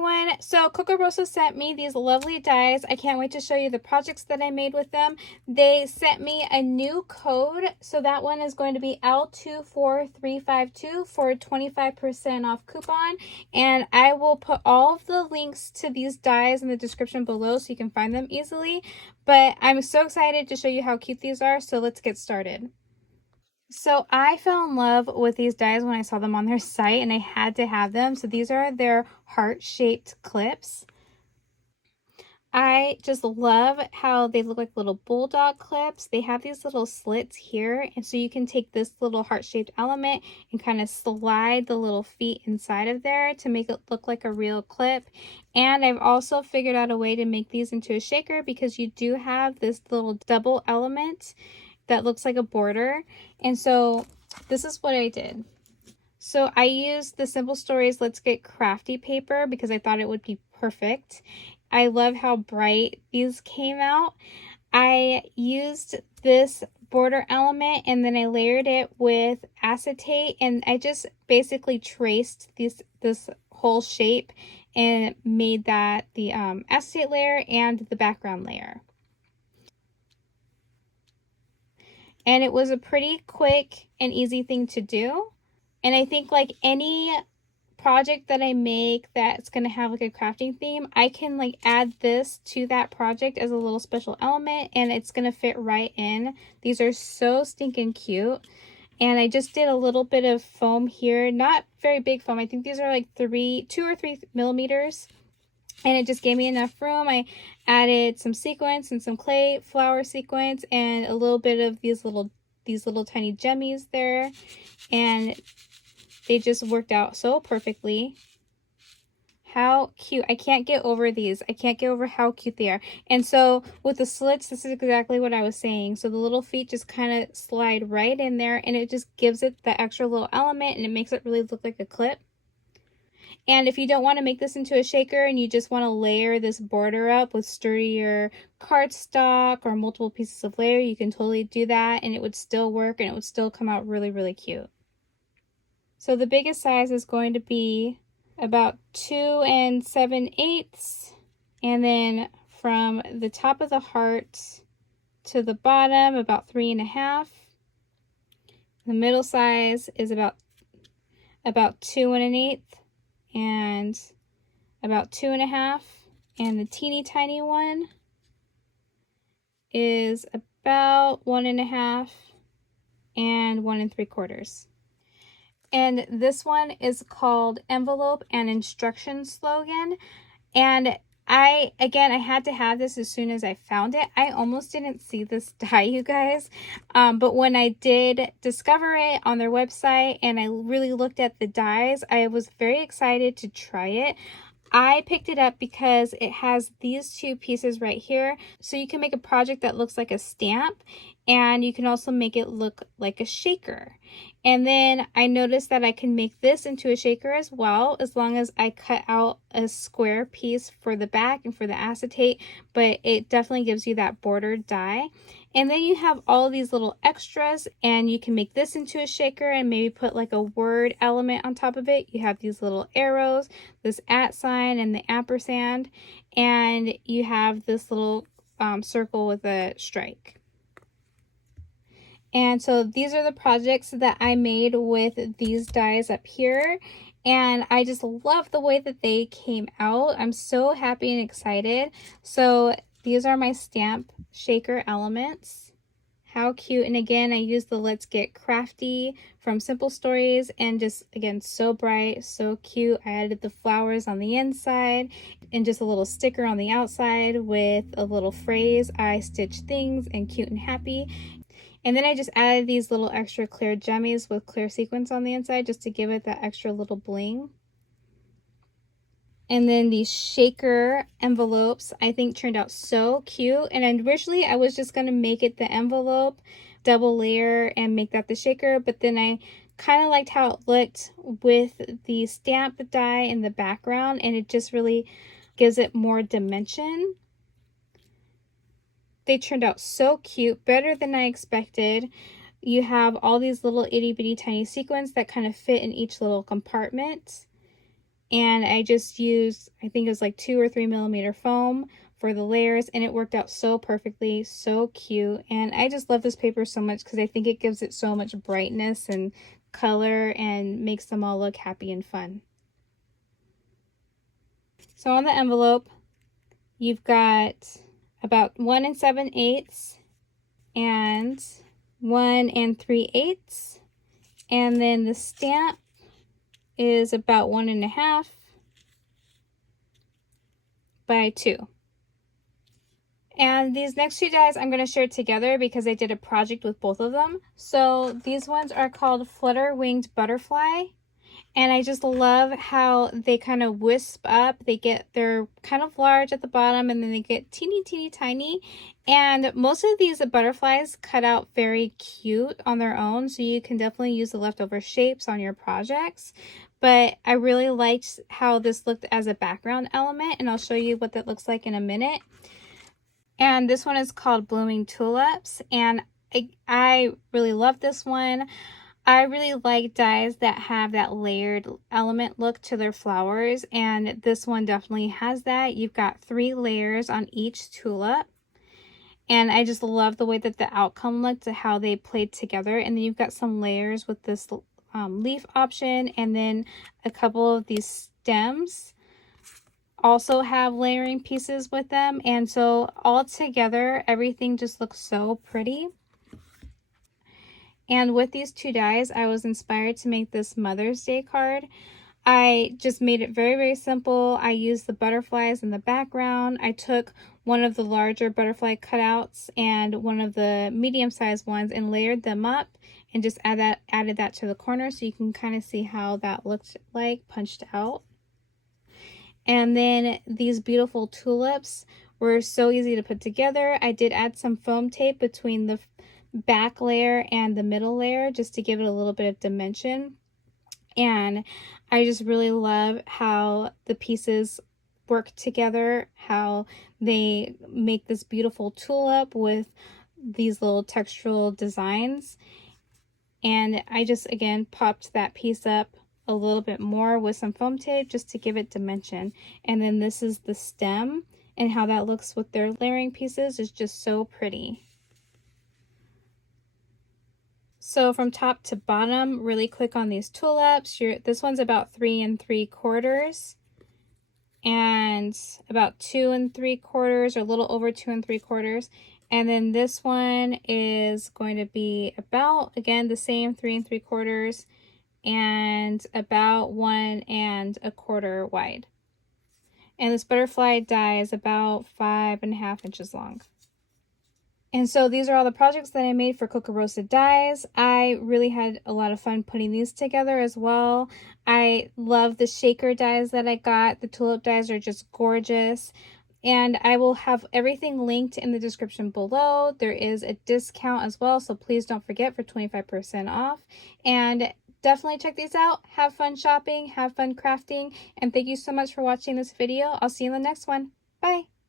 everyone. So Kokorosa sent me these lovely dies. I can't wait to show you the projects that I made with them. They sent me a new code. So that one is going to be L24352 for a 25% off coupon. And I will put all of the links to these dies in the description below so you can find them easily. But I'm so excited to show you how cute these are. So let's get started. So I fell in love with these dies when I saw them on their site and I had to have them. So these are their heart-shaped clips. I just love how they look like little bulldog clips. They have these little slits here, and so you can take this little heart-shaped element and kind of slide the little feet inside of there to make it look like a real clip. And I've also figured out a way to make these into a shaker because you do have this little double element that looks like a border. And so this is what I did. So I used the Simple Stories Let's Get Crafty paper because I thought it would be perfect. I love how bright these came out. I used this border element and then I layered it with acetate, and I just basically traced this whole shape and made that the acetate layer and the background layer. And it was a pretty quick and easy thing to do. And I think like any project that I make that's going to have like a crafting theme, I can like add this to that project as a little special element and it's going to fit right in. These are so stinking cute. And I just did a little bit of foam here, not very big foam. I think these are like 2 or 3 millimeters. And it just gave me enough room. I added some sequins and some clay flower sequins and a little bit of these little tiny gemmies there. And they just worked out so perfectly. How cute. I can't get over these. I can't get over how cute they are. And so with the slits, this is exactly what I was saying. So the little feet just kind of slide right in there and it just gives it the extra little element and it makes it really look like a clip. And if you don't want to make this into a shaker and you just want to layer this border up with sturdier cardstock or multiple pieces of layer, you can totally do that and it would still work and it would still come out really, really cute. So the biggest size is going to be about 2 7/8. And then from the top of the heart to the bottom, about 3 1/2. The middle size is about 2 1/8. And about 2 1/2, and the teeny tiny one is about 1 1/2 and 1 3/4. And this one is called Envelope and Instruction Slogan. And I had to have this as soon as I found it. I almost didn't see this die, you guys. But when I did discover it on their website and I really looked at the dies, I was very excited to try it. I picked it up because it has these 2 pieces right here. So you can make a project that looks like a stamp and you can also make it look like a shaker. And then I noticed that I can make this into a shaker as well, as long as I cut out a square piece for the back and for the acetate, but it definitely gives you that bordered die. And then you have all of these little extras and you can make this into a shaker and maybe put like a word element on top of it. You have these little arrows, this @ sign and the ampersand, and you have this little circle with a strike. And so these are the projects that I made with these dies up here. And I just love the way that they came out. I'm so happy and excited. So these are my stamp shaker elements. How cute. And again, I used the Let's Get Crafty from Simple Stories and just, again, so bright, so cute. I added the flowers on the inside and just a little sticker on the outside with a little phrase, I stitch things and cute and happy. And then I just added these little extra clear gemmies with clear sequins on the inside just to give it that extra little bling. And then these shaker envelopes I think turned out so cute. And originally I was just going to make it the envelope, double layer and make that the shaker. But then I kind of liked how it looked with the stamp die in the background. And it just really gives it more dimension. They turned out so cute, better than I expected. You have all these little itty bitty tiny sequins that kind of fit in each little compartment. And I just used, I think it was like 2 or 3 millimeter foam for the layers, and it worked out so perfectly, so cute. And I just love this paper so much because I think it gives it so much brightness and color and makes them all look happy and fun. So on the envelope, you've got about 1 7/8 and 1 3/8, and then the stamp is about 1.5 by 2. And these next 2 dies I'm going to share together because I did a project with both of them. So these ones are called Flutter-winged Butterfly. And I just love how they kind of wisp up. They're kind of large at the bottom, and then they get teeny tiny. And most of these butterflies cut out very cute on their own, so you can definitely use the leftover shapes on your projects. But I really liked how this looked as a background element, and I'll show you what that looks like in a minute. And this one is called Blooming Tulips, and I really love this one. I really like dies that have that layered element look to their flowers, and this one definitely has that. You've got 3 layers on each tulip, and I just love the way that the outcome looked, to how they played together. And then you've got some layers with this leaf option, and then a couple of these stems also have layering pieces with them, and so all together everything just looks so pretty. And with these 2 dies, I was inspired to make this Mother's Day card. I just made it very simple. I used the butterflies in the background. I took one of the larger butterfly cutouts and one of the medium-sized ones and layered them up, and just added that to the corner, so you can kind of see how that looked like punched out. And then these beautiful tulips were so easy to put together. I did add some foam tape between the back layer and the middle layer just to give it a little bit of dimension. And I just really love how the pieces work together, how they make this beautiful tulip with these little textural designs. And I just, again, popped that piece up a little bit more with some foam tape just to give it dimension. And then this is the stem, and how that looks with their layering pieces is just so pretty. So from top to bottom, really quick on these tulips, this one's about 3 3/4 and about 2 3/4, or a little over 2 3/4. And then this one is going to be about, again, the same 3 3/4 and about 1 1/4 wide. And this butterfly die is about 5.5 inches long. And so these are all the projects that I made for Kokorosa Dies. I really had a lot of fun putting these together as well. I love the shaker dies that I got. The tulip dies are just gorgeous. And I will have everything linked in the description below. There is a discount as well, so please don't forget, for 25% off. And definitely check these out. Have fun shopping, have fun crafting, and thank you so much for watching this video. I'll see you in the next one. Bye!